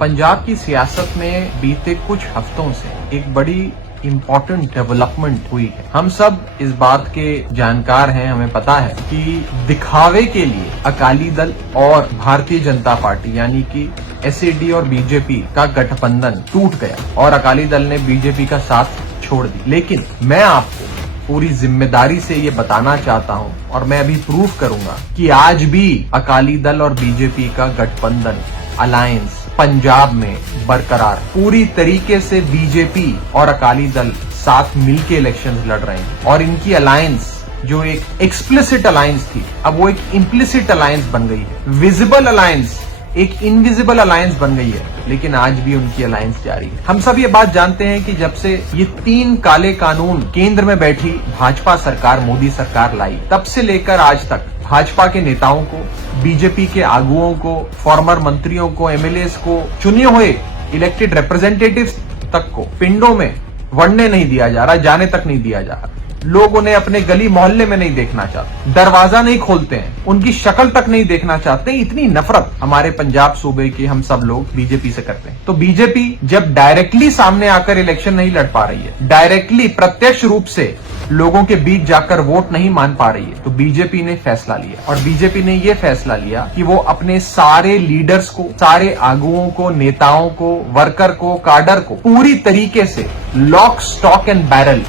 पंजाब की सियासत में बीते कुछ हफ्तों से एक बड़ी इम्पोर्टेंट डेवलपमेंट हुई है। हम सब इस बात के जानकार हैं, हमें पता है कि दिखावे के लिए अकाली दल और भारतीय जनता पार्टी यानी कि एसएडी और बीजेपी का गठबंधन टूट गया और अकाली दल ने बीजेपी का साथ छोड़ दी। लेकिन मैं आपको पूरी जिम्मेदारी से ये बताना चाहता हूँ और मैं अभी प्रूव करूंगा कि आज भी अकाली दल और बीजेपी का गठबंधन अलायंस पंजाब में बरकरार, पूरी तरीके से बीजेपी और अकाली दल साथ मिलके इलेक्शंस लड़ रहे हैं और इनकी अलायंस जो एक एक्सप्लिसिट अलायंस थी अब वो एक इम्प्लिसिट अलायंस बन गई है। विजिबल अलायंस एक इनविजिबल अलायंस बन गई है, लेकिन आज भी उनकी अलायंस जारी है। हम सब ये बात जानते हैं कि जब से ये 3 काले कानून केंद्र में बैठी भाजपा सरकार, मोदी सरकार लाई, तब से लेकर आज तक भाजपा के नेताओं को, बीजेपी के आगुओं को, फॉर्मर मंत्रियों को, एमएलएस को, चुने हुए इलेक्टेड रिप्रेजेंटेटिव्स तक को पिंडों में वड़ने नहीं दिया जा रहा, जाने तक नहीं दिया जा रहा। लोग उन्हें अपने गली मोहल्ले में नहीं देखना चाहते, दरवाजा नहीं खोलते हैं, उनकी शक्ल तक नहीं देखना चाहते। इतनी नफरत हमारे पंजाब सूबे के हम सब लोग बीजेपी से करते हैं। तो बीजेपी जब डायरेक्टली सामने आकर इलेक्शन नहीं लड़ पा रही है, डायरेक्टली प्रत्यक्ष रूप से लोगों के बीच जाकर वोट नहीं मान पा रही है, तो बीजेपी ने फैसला लिया और बीजेपी ने ये फैसला लिया कि वो अपने सारे लीडर्स को, सारे आगुओं को, नेताओं को, वर्कर को, काडर को पूरी तरीके से lock, stock and barrel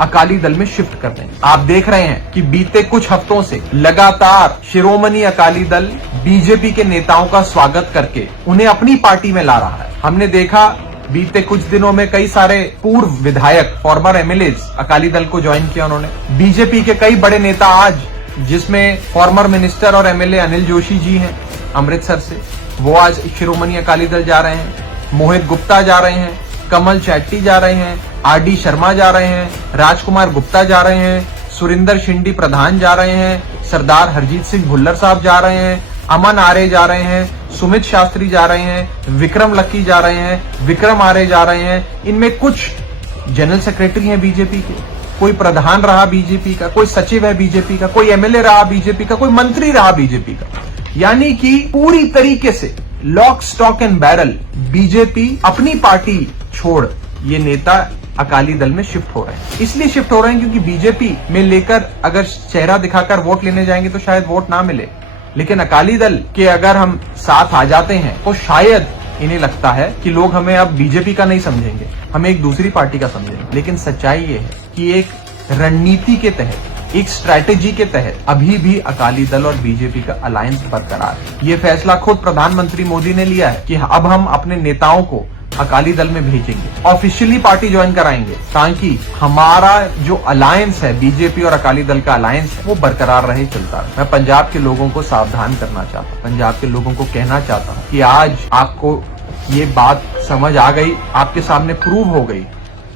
Akali Dal में शिफ्ट कर दें। आप देख रहे हैं कि बीते कुछ हफ्तों से लगातार शिरोमणि अकाली दल बीजेपी के नेताओं का स्वागत करके उन्हें अपनी पार्टी में ला रहा है। हमने देखा बीते कुछ दिनों में कई सारे पूर्व विधायक, फॉर्मर एमएलएस अकाली दल को ज्वाइन किया उन्होंने। बीजेपी के कई बड़े नेता आज, जिसमें फॉर्मर मिनिस्टर और एमएलए अनिल जोशी जी हैं अमृतसर से, वो आज शिरोमणि अकाली दल जा रहे हैं। मोहित गुप्ता जा रहे हैं, कमल चैट्टी जा रहे हैं, आरडी शर्मा जा रहे हैं, राजकुमार गुप्ता जा रहे हैं, सुरिंदर शिंडी प्रधान जा रहे हैं, सरदार हरजीत सिंह भुल्लर साहब जा रहे हैं, अमन आर्य जा रहे हैं, सुमित शास्त्री जा रहे हैं, विक्रम लक्की जा रहे हैं, विक्रम आर्य जा रहे हैं। इनमें कुछ जनरल सेक्रेटरी हैं बीजेपी के, कोई प्रधान रहा बीजेपी का, कोई सचिव है बीजेपी का, कोई एमएलए रहा बीजेपी का, कोई मंत्री रहा बीजेपी का। यानी कि पूरी तरीके से lock, stock and barrel BJP अपनी पार्टी छोड़ ये नेता अकाली दल में शिफ्ट हो रहे हैं। इसलिए शिफ्ट हो रहे हैं क्योंकि बीजेपी में लेकर अगर चेहरा दिखाकर वोट लेने जाएंगे तो शायद वोट ना मिले, लेकिन अकाली दल के अगर हम साथ आ जाते हैं तो शायद इन्हें लगता है कि लोग हमें अब बीजेपी का नहीं समझेंगे, हमें एक दूसरी पार्टी का समझेंगे। लेकिन सच्चाई ये है कि एक रणनीति के तहत, एक स्ट्रैटेजी के तहत अभी भी अकाली दल और बीजेपी का अलायंस बरकरार है। ये फैसला खुद प्रधानमंत्री मोदी ने लिया है कि अब हम अपने नेताओं को अकाली दल में भेजेंगे, ऑफिशियली पार्टी ज्वाइन कराएंगे, ताकि हमारा जो अलायंस है, बीजेपी और अकाली दल का अलायंस है, वो बरकरार रहे, चलता रहे। मैं पंजाब के लोगों को सावधान करना चाहता हूँ, पंजाब के लोगों को कहना चाहता हूँ कि आज आपको ये बात समझ आ गई, आपके सामने प्रूव हो गई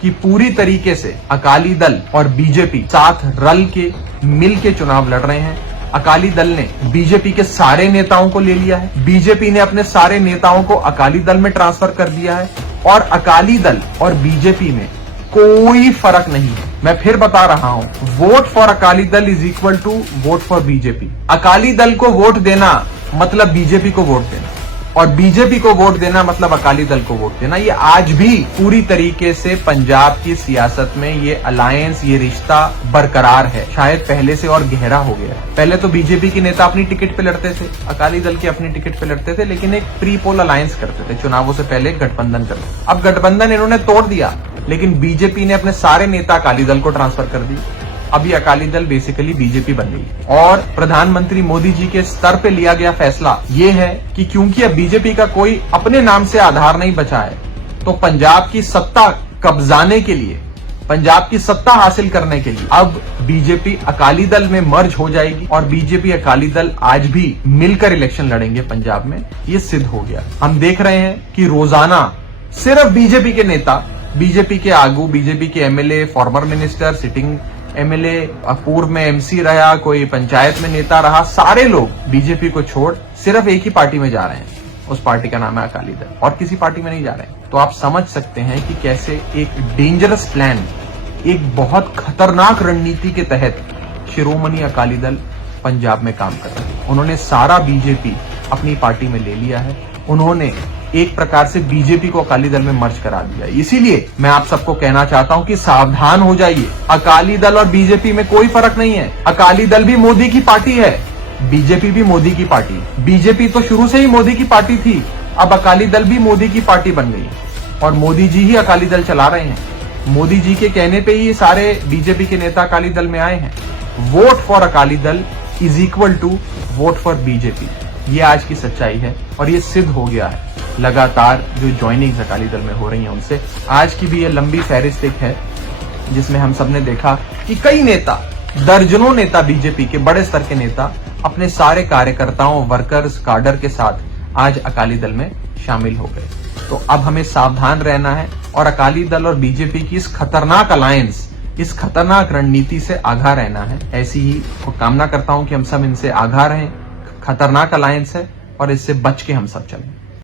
कि पूरी तरीके से अकाली दल और बीजेपी साथ रल के, मिल के चुनाव लड़ रहे हैं। अकाली दल ने बीजेपी के सारे नेताओं को ले लिया है, बीजेपी ने अपने सारे नेताओं को अकाली दल में ट्रांसफर कर दिया है और अकाली दल और बीजेपी में कोई फर्क नहीं है। मैं फिर बता रहा हूं, vote for Akali Dal is equal to vote for BJP. Akali Dal को वोट देना मतलब बीजेपी को वोट देना और बीजेपी को वोट देना मतलब अकाली दल को वोट देना। ये आज भी पूरी तरीके से पंजाब की सियासत में ये अलायंस, ये रिश्ता बरकरार है। शायद पहले से और गहरा हो गया है। पहले तो बीजेपी के नेता अपनी टिकट पे लड़ते थे, अकाली दल के अपनी टिकट पे लड़ते थे, लेकिन एक प्री पोल अलायंस करते थे, चुनावों से पहले गठबंधन करते। अब गठबंधन इन्होंने तोड़ दिया, लेकिन बीजेपी ने अपने सारे नेता अकाली दल को ट्रांसफर कर दिए। अभी अकाली दल बेसिकली बीजेपी बन गई और प्रधानमंत्री मोदी जी के स्तर पे लिया गया फैसला ये है कि क्योंकि अब बीजेपी का कोई अपने नाम से आधार नहीं बचा है, तो पंजाब की सत्ता कब्जाने के लिए, पंजाब की सत्ता हासिल करने के लिए अब बीजेपी अकाली दल में मर्ज हो जाएगी और बीजेपी अकाली दल आज भी मिलकर इलेक्शन लड़ेंगे पंजाब में। ये सिद्ध हो गया। हम देख रहे हैं कि रोजाना सिर्फ बीजेपी के नेता, बीजेपी के आगू, बीजेपी के MLA, former minister, sitting MLA, पूर्व में एमसी रहा, कोई पंचायत में नेता रहा, सारे लोग बीजेपी को छोड़ सिर्फ एक ही पार्टी में जा रहे हैं। उस पार्टी का नाम है अकाली दल और किसी पार्टी में नहीं जा रहे हैं। तो आप समझ सकते हैं कि कैसे एक डेंजरस प्लान, एक बहुत खतरनाक रणनीति के तहत शिरोमणि अकाली दल पंजाब में काम कर रहा है। उन्होंने सारा बीजेपी अपनी पार्टी में ले लिया है। उन्होंने एक प्रकार से बीजेपी को अकाली दल में मर्ज करा दिया। इसीलिए मैं आप सबको कहना चाहता हूं कि सावधान हो जाइए। अकाली दल और बीजेपी में कोई फर्क नहीं है। अकाली दल भी मोदी की पार्टी है, बीजेपी भी मोदी की पार्टी है। बीजेपी तो शुरू से ही मोदी की पार्टी थी, अब अकाली दल भी मोदी की पार्टी बन गई और मोदी जी ही अकाली दल चला रहे हैं। मोदी जी के कहने पे ही सारे बीजेपी के नेता अकाली दल में आए हैं। Vote for Akali Dal is equal to vote for BJP, ये आज की सच्चाई है और ये सिद्ध हो गया है लगातार जो ज्वाइनिंग्स अकाली दल में हो रही हैं उनसे। आज की भी ये लंबी फहरिस्त है जिसमें हम सबने देखा कि कई नेता, दर्जनों नेता, बीजेपी के बड़े स्तर के नेता अपने सारे कार्यकर्ताओं, वर्कर्स, काडर के साथ आज अकाली दल में शामिल हो गए। तो अब हमें सावधान रहना है और अकाली दल और बीजेपी की इस खतरनाक अलायंस, इस खतरनाक रणनीति से आगाह रहना है। ऐसी ही कामना करता हूं कि हम सब इनसे आगाह रहें। खतरनाक अलायंस है और इससे बच के हम सब चलें।